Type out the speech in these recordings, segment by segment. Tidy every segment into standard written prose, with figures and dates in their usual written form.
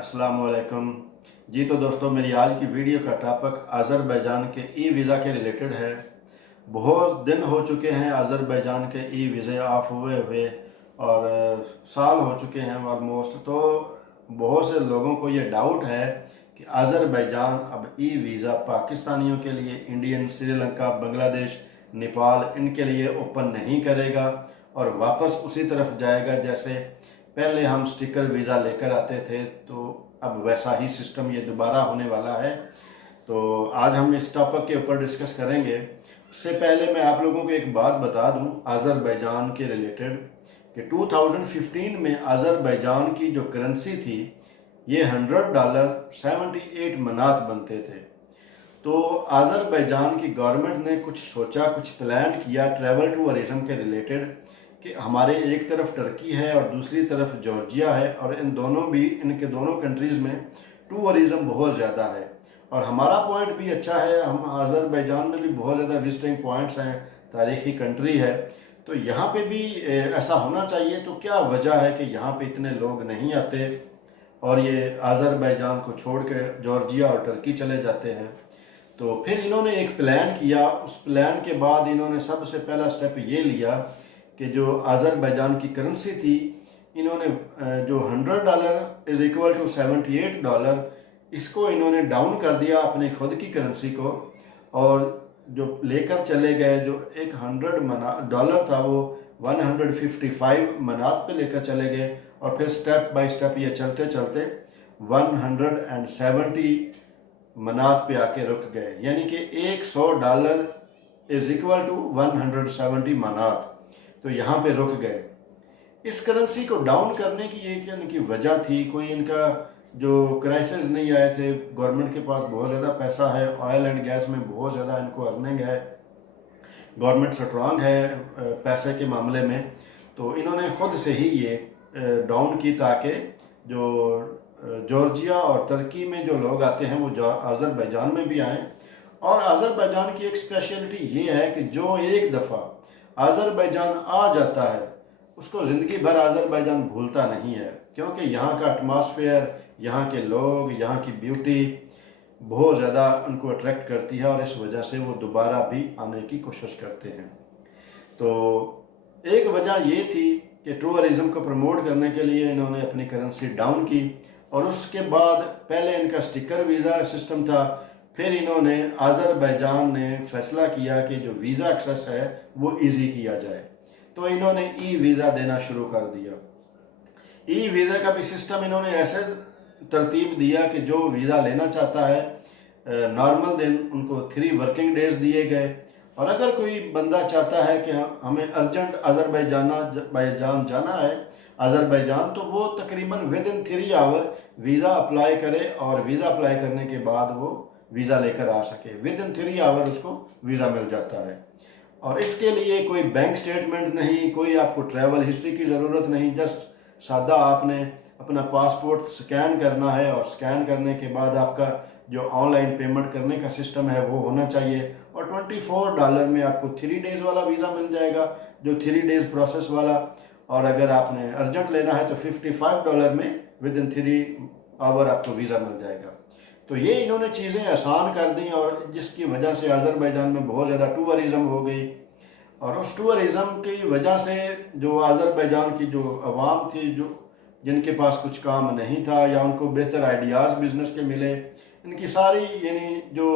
अस्सलाम वालेकुम। जी तो दोस्तों, मेरी आज की वीडियो का टॉपिक अज़रबैजान के ई वीज़ा के रिलेटेड है। बहुत दिन हो चुके हैं अज़रबैजान के ई वीज़े ऑफ हुए हुए और साल हो चुके हैं ऑलमोस्ट। तो बहुत से लोगों को ये डाउट है कि अज़रबैजान अब ई वीज़ा पाकिस्तानियों के लिए इंडियन, श्रीलंका, बांग्लादेश, नेपाल इनके लिए ओपन नहीं करेगा और वापस उसी तरफ जाएगा जैसे पहले हम स्टिकर वीज़ा लेकर आते थे। तो अब वैसा ही सिस्टम ये दोबारा होने वाला है। तो आज हम इस टॉपिक के ऊपर डिस्कस करेंगे। उससे पहले मैं आप लोगों को एक बात बता दूं अज़रबैजान के रिलेटेड कि 2015 में अज़रबैजान की जो करेंसी थी ये $100 78 मनात बनते थे। तो अज़रबैजान की गवर्नमेंट ने कुछ सोचा, कुछ प्लान किया ट्रैवल टूरिज़म के रिलेटेड कि हमारे एक तरफ टर्की है और दूसरी तरफ जॉर्जिया है और इनके दोनों कंट्रीज़ में टूरिज़म बहुत ज़्यादा है और हमारा पॉइंट भी अच्छा है। हम अज़रबैजान में भी बहुत ज़्यादा विजिटिंग पॉइंट्स हैं, तारीखी कंट्री है। तो यहाँ पे भी ऐसा होना चाहिए। तो क्या वजह है कि यहाँ पे इतने लोग नहीं आते और ये अज़रबैजान को छोड़ के जॉर्जिया और टर्की चले जाते हैं? तो फिर इन्होंने एक प्लान किया। उस प्लान के बाद इन्होंने सबसे पहला स्टेप ये लिया कि जो अज़रबैजान की करेंसी थी, इन्होंने जो $100 इज़ इक्वल टू $78, इसको इन्होंने डाउन कर दिया अपनी खुद की करेंसी को और जो लेकर चले गए, जो एक $100 था वो 155 मनात पे लेकर चले गए और फिर स्टेप बाय स्टेप ये चलते चलते 170 मनात पे आके रुक गए। यानी कि $100 इज़ इक्वल टू 170 मनात। तो यहाँ पे रुक गए। इस करेंसी को डाउन करने की एक इनकी वजह थी, कोई इनका जो क्राइसिस नहीं आए थे। गवर्नमेंट के पास बहुत ज़्यादा पैसा है, ऑयल एंड गैस में बहुत ज़्यादा इनको अर्निंग है, गवर्नमेंट स्ट्रांग है पैसे के मामले में। तो इन्होंने खुद से ही ये डाउन की ताकि जो जॉर्जिया और तुर्की में जो लोग आते हैं वो अज़रबैजान में भी आएँ। और अज़रबैजान की एक स्पेशलिटी ये है कि जो एक दफ़ा अज़रबैजान आ जाता है उसको ज़िंदगी भर अज़रबैजान भूलता नहीं है, क्योंकि यहाँ का एटमॉस्फेयर, यहाँ के लोग, यहाँ की ब्यूटी बहुत ज़्यादा उनको अट्रैक्ट करती है और इस वजह से वो दोबारा भी आने की कोशिश करते हैं। तो एक वजह ये थी कि टूरिज़म को प्रमोट करने के लिए इन्होंने अपनी करेंसी डाउन की और उसके बाद पहले इनका स्टिकर वीज़ा सिस्टम था। फिर इन्होंने अज़रबैजान ने फैसला किया कि जो वीज़ा एक्सेस है वो इजी किया जाए। तो इन्होंने ई वीज़ा देना शुरू कर दिया। ई वीज़ा का भी सिस्टम इन्होंने ऐसे तरतीब दिया कि जो वीज़ा लेना चाहता है नॉर्मल दिन उनको 3 वर्किंग डेज दिए गए और अगर कोई बंदा चाहता है कि हमें अर्जेंट अज़रबैजान जाना है अज़रबैजान, तो वो तकरीबन within 3 hour visa apply करे और वीज़ा अप्लाई करने के बाद वो वीज़ा लेकर आ सके। विद इन 3 आवर उसको वीज़ा मिल जाता है और इसके लिए कोई बैंक स्टेटमेंट नहीं, कोई आपको ट्रैवल हिस्ट्री की ज़रूरत नहीं। जस्ट सादा आपने अपना पासपोर्ट स्कैन करना है और स्कैन करने के बाद आपका जो ऑनलाइन पेमेंट करने का सिस्टम है वो होना चाहिए और $24 में आपको 3 डेज़ वाला वीज़ा मिल जाएगा, जो 3 डेज़ प्रोसेस वाला। और अगर आपने अर्जेंट लेना है तो $55 में विद इन 3 आवर आपको वीज़ा मिल जाएगा। तो ये इन्होंने चीज़ें आसान कर दी और जिसकी वजह से अज़रबैजान में बहुत ज़्यादा टूरिज़म हो गई और उस टूरिज़म की वजह से जो अज़रबैजान की जो आवाम थी, जो जिनके पास कुछ काम नहीं था या उनको बेहतर आइडियाज़ बिज़नेस के मिले, इनकी सारी यानी जो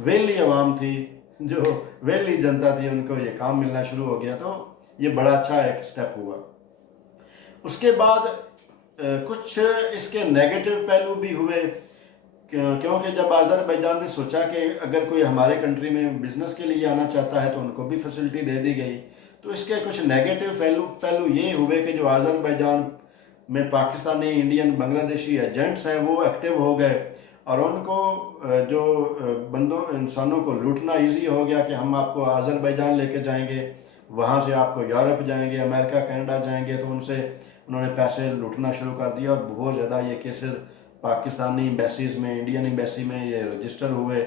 वेली आवाम थी, जो वेली जनता थी, उनको ये काम मिलना शुरू हो गया। तो ये बड़ा अच्छा एक स्टेप हुआ। उसके बाद कुछ इसके नेगेटिव पहलू भी हुए, क्योंकि जब अज़रबैजान ने सोचा कि अगर कोई हमारे कंट्री में बिज़नेस के लिए आना चाहता है तो उनको भी फैसिलिटी दे दी गई। तो इसके कुछ नेगेटिव पहलू ये हुए कि जो अज़रबैजान में पाकिस्तानी, इंडियन, बांग्लादेशी एजेंट्स हैं वो एक्टिव हो गए और उनको जो इंसानों को लूटना ईजी हो गया कि हम आपको अज़रबैजान लेके जाएंगे, वहाँ से आपको यूरोप जाएंगे, अमेरिका, कनाडा जाएंगे। तो उन्होंने पैसे लूटना शुरू कर दिया और बहुत ज़्यादा ये केसेस पाकिस्तानी एम्बेसीज़ में, इंडियन एम्बेसी में ये रजिस्टर हुए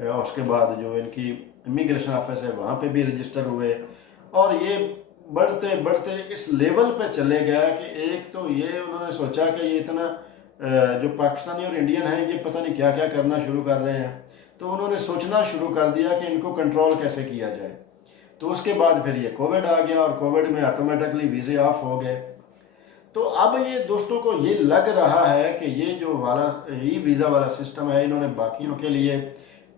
और उसके बाद जो इनकी इमिग्रेशन ऑफिस है वहाँ पे भी रजिस्टर हुए और ये बढ़ते बढ़ते इस लेवल पे चले गया कि एक तो ये उन्होंने सोचा कि ये इतना जो पाकिस्तानी और इंडियन हैं ये पता नहीं क्या क्या करना शुरू कर रहे हैं। तो उन्होंने सोचना शुरू कर दिया कि इनको कंट्रोल कैसे किया जाए। तो उसके बाद फिर ये कोविड आ गया और कोविड में ऑटोमेटिकली वीज़े ऑफ हो गए। तो अब ये दोस्तों को ये लग रहा है कि ये जो वाला ई वीज़ा वाला सिस्टम है, इन्होंने बाकियों के लिए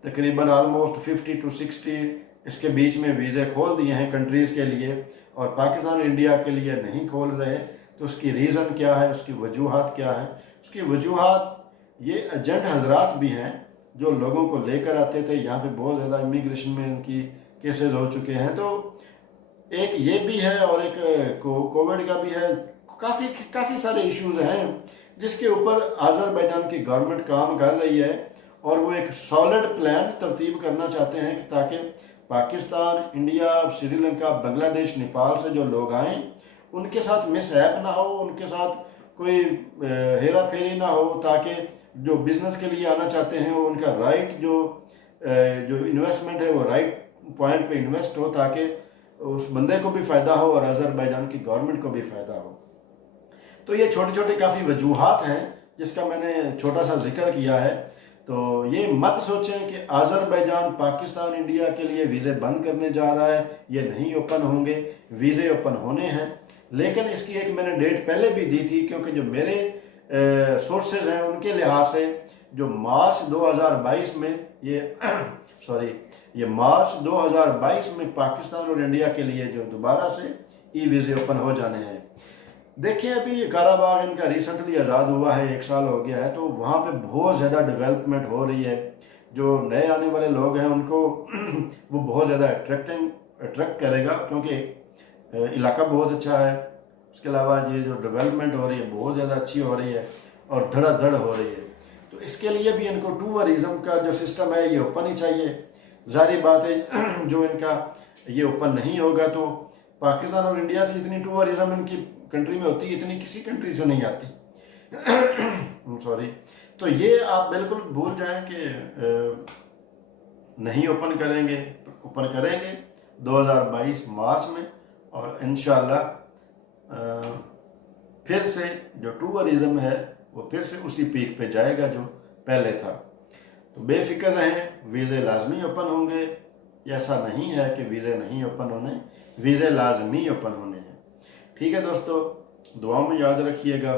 तकरीबन ऑलमोस्ट 50 to 60 इसके बीच में वीज़े खोल दिए हैं कंट्रीज़ के लिए, और पाकिस्तान इंडिया के लिए नहीं खोल रहे। तो उसकी रीज़न क्या है, उसकी वजूहात क्या है? उसकी वजूहात ये एजेंट हजरात भी हैं जो लोगों को लेकर आते थे। यहाँ पे बहुत ज़्यादा इमिग्रेशन में इनकी केसेस हो चुके हैं। तो एक ये भी है और एक कोविड का भी है। काफ़ी सारे इश्यूज हैं जिसके ऊपर आज़रबाईजान की गवर्नमेंट काम कर रही है, और वो एक सॉलिड प्लान तरतीब करना चाहते हैं कि ताकि पाकिस्तान, इंडिया, श्रीलंका, बांग्लादेश, नेपाल से जो लोग आएँ उनके साथ मिसहैप ना हो, उनके साथ कोई हेरा फेरी ना हो, ताकि जो बिज़नेस के लिए आना चाहते हैं वो उनका राइट जो इन्वेस्टमेंट है वो राइट पॉइंट पे इन्वेस्ट हो, ताकि उस बंदे को भी फ़ायदा हो और आज़रबाईजान की गवर्नमेंट को भी फ़ायदा हो। तो ये छोटे छोटे काफ़ी वजूहात हैं जिसका मैंने छोटा सा जिक्र किया है। तो ये मत सोचें कि आज़रबाईजान पाकिस्तान इंडिया के लिए वीज़े बंद करने जा रहा है, ये नहीं ओपन होंगे। वीज़े ओपन होने हैं, लेकिन इसकी एक मैंने डेट पहले भी दी थी, क्योंकि जो मेरे सोर्सेज हैं उनके लिहाज से जो मार्च 2022 में ये मार्च 2022 में पाकिस्तान और इंडिया के लिए जो दोबारा से ई वीज़े ओपन हो जाने हैं। देखिए अभी ये काराबाग इनका रिसेंटली आज़ाद हुआ है, 1 साल हो गया है, तो वहाँ पे बहुत ज़्यादा डेवलपमेंट हो रही है। जो नए आने वाले लोग हैं उनको वो बहुत ज़्यादा अट्रैक्ट करेगा, क्योंकि इलाका बहुत अच्छा है। उसके अलावा ये जो डेवलपमेंट हो रही है बहुत ज़्यादा अच्छी हो रही है और धड़ाधड़ हो रही है। तो इसके लिए भी इनको टूरिज्म का जो सिस्टम है ये ओपन ही चाहिए। ज़ाहिर बात है जो इनका ये ओपन नहीं होगा तो पाकिस्तान और इंडिया से जितनी टूरिज्म इनकी कंट्री में होती है इतनी किसी कंट्री से नहीं आती। सॉरी। तो ये आप बिल्कुल भूल जाएं कि नहीं ओपन करेंगे। ओपन करेंगे 2022 मार्च में, और इंशाल्लाह फिर से जो टूरिज्म है वो फिर से उसी पीक पे जाएगा जो पहले था। तो बेफिक्र रहें, वीज़े लाजमी ओपन होंगे। ऐसा नहीं है कि वीज़े नहीं ओपन होने, वीज़े लाजमी ओपन होने हैं। ठीक है दोस्तों, दुआ में याद रखिएगा।